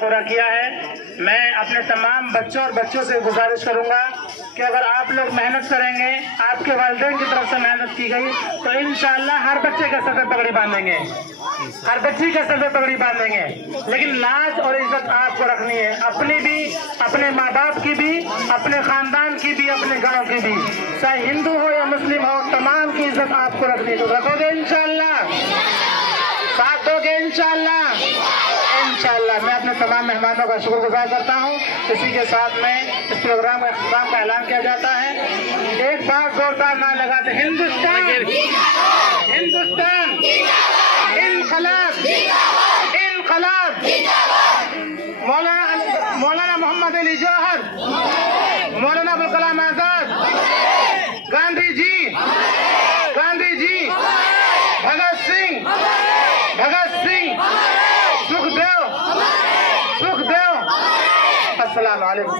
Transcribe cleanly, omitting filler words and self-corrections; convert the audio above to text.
पूरा किया है। मैं अपने तमाम बच्चों और बच्चों से गुजारिश करूंगा कि अगर आप लोग मेहनत करेंगे, आपके वालिदैन की तरफ से मेहनत की गई, तो इंशाअल्लाह हर बच्चे के सर पे पगड़ी बांधेंगे, हर बच्ची के सर पे पगड़ी बांधेंगे। लेकिन लाज और इज्जत आपको रखनी है, अपनी भी, अपने माँ बाप की भी, अपने खानदान की भी, अपने गांव की भी, चाहे हिंदू हो या मुस्लिम हो, तमाम की इज्जत आपको रखनी है। तो रखोगे इंशाअल्लाह, साथ दोगे इंशाअल्लाह। इंशाअल्लाह मैं अपने तमाम मेहमानों का शुक्रगुजार करता हूँ। इसी के साथ में इस प्रोग्राम का इख्तिताम का ऐलान किया जाता है। एक बार जोरदार नारा लगाते, हिंदुस्तान हिंदुस्तान इनकलाब इनकलाब। मौलाना मोहम्मद अली जौहर, मौलाना अबुल कलाम आजाद, गांधी जी, भगत सिंह, सुखदेव। अस्सलाम वालेकुम।